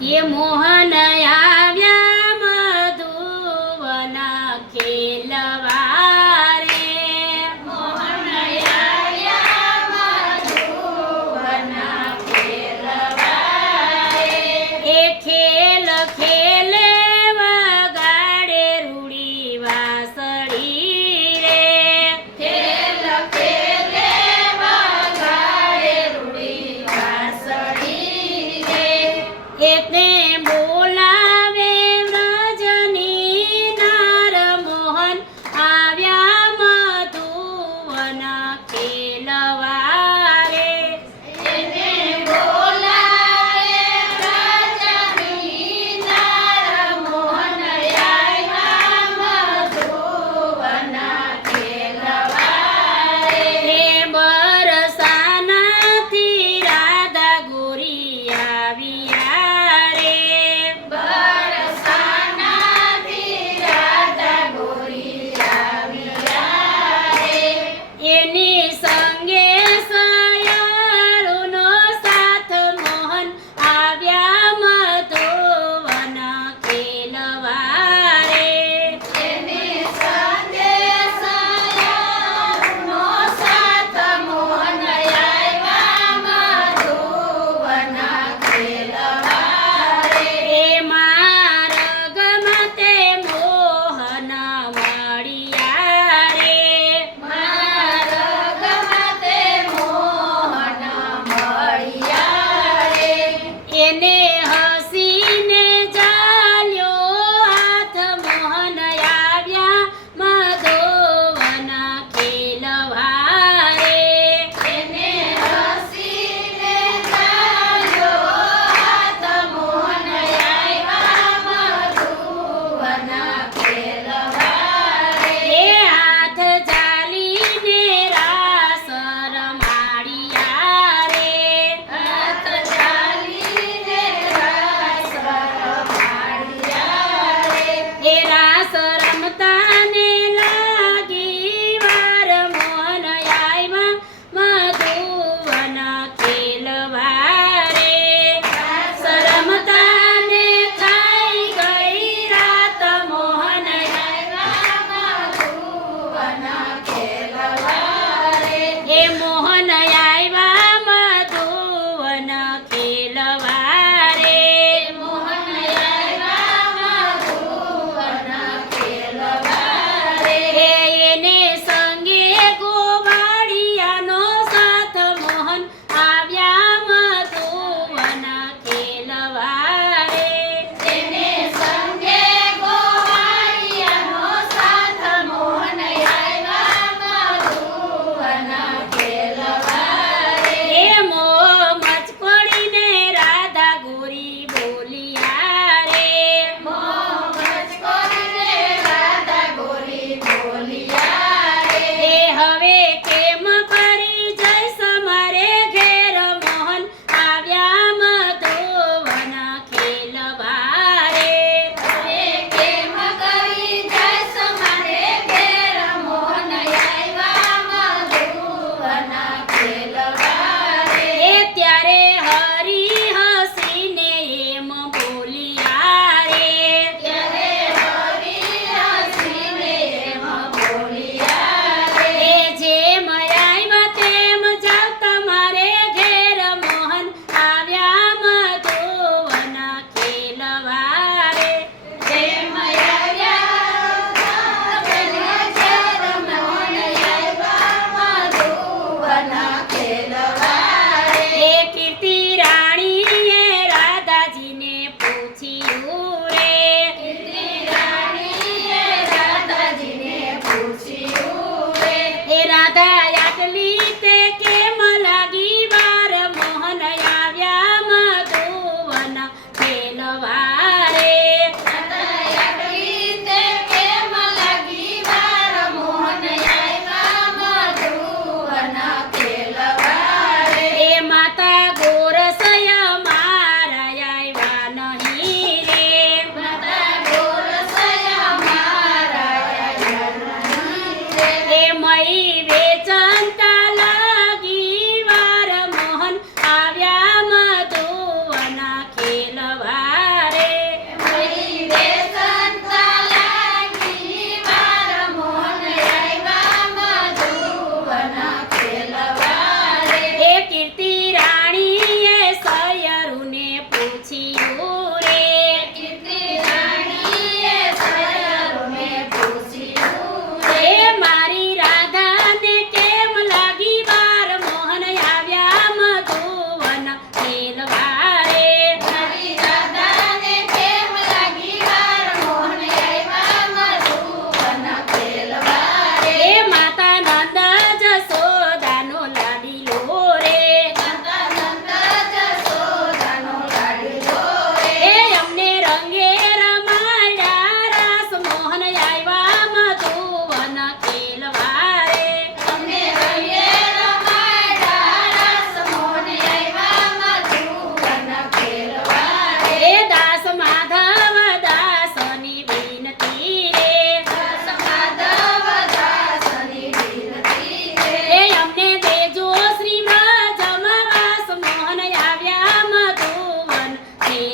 કે Mohan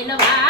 in a.